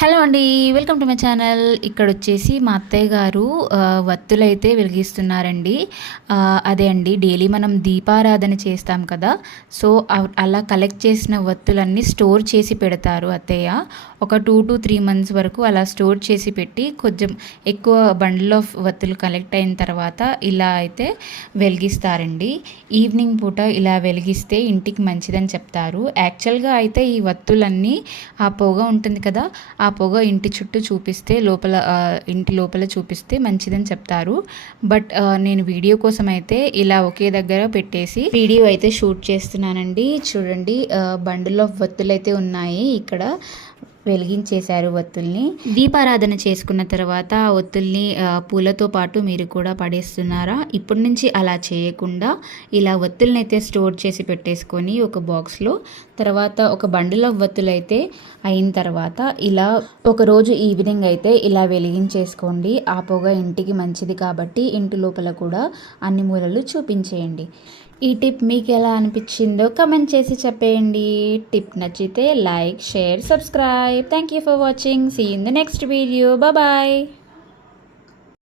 Hello అండి welcome to my channel. ఇక్కడ వచ్చేసి మా అత్తయ్య గారు వత్తులైతే వెలిగిస్తున్నారండి. అదే అండి డైలీ మనం దీపారాధన చేస్తాం కదా. సో అలా కలెక్ట్ చేసిన వత్తులన్నీ స్టోర్ చేసి పెడతారు అత్తయ్య. ఒక టూ టు త్రీ మంత్స్ వరకు అలా స్టోర్ చేసి పెట్టి కొంచెం ఎక్కువ బండిల్ ఆఫ్ వత్తులు కలెక్ట్ అయిన తర్వాత ఇలా అయితే వెలిగిస్తారండి. ఈవినింగ్ పూట ఇలా వెలిగిస్తే ఇంటికి మంచిదని చెప్తారు. యాక్చువల్గా అయితే ఈ వత్తులన్నీ ఆ పొగ ఉంటుంది కదా ఆ పొగ ఇంటి చుట్టూ చూపిస్తే లోపల ఇంటి లోపల చూపిస్తే మంచిదని చెప్తారు. బట్ నేను వీడియో కోసం అయితే ఇలా ఒకే దగ్గర పెట్టేసి వీడియో అయితే షూట్ చేస్తున్నానండి. చూడండి బండిల్ ఆఫ్ వత్తులు అయితే ఉన్నాయి ఇక్కడ. వెలిగించేశారు ఒత్తుల్ని. దీపారాధన చేసుకున్న తర్వాత ఒత్తుల్ని పూలతో పాటు మీరు కూడా పడేస్తున్నారా? ఇప్పటి నుంచి అలా చేయకుండా ఇలా ఒత్తుల్ని అయితే స్టోర్ చేసి పెట్టేసుకొని ఒక బాక్స్లో తర్వాత ఒక బండిలో ఒత్తులు అయితే అయిన తర్వాత ఇలా ఒక రోజు ఈవినింగ్ అయితే ఇలా వెలిగించేసుకోండి. ఆ పొగ ఇంటికి మంచిది కాబట్టి ఇంటి లోపల కూడా అన్ని మూలలు చూపించేయండి. ఈ టిప్ మీకు ఎలా అనిపించిందో కమెంట్ చేసి చెప్పేయండి. టిప్ నచ్చితే like share subscribe. Thank you for watching see in the next video bye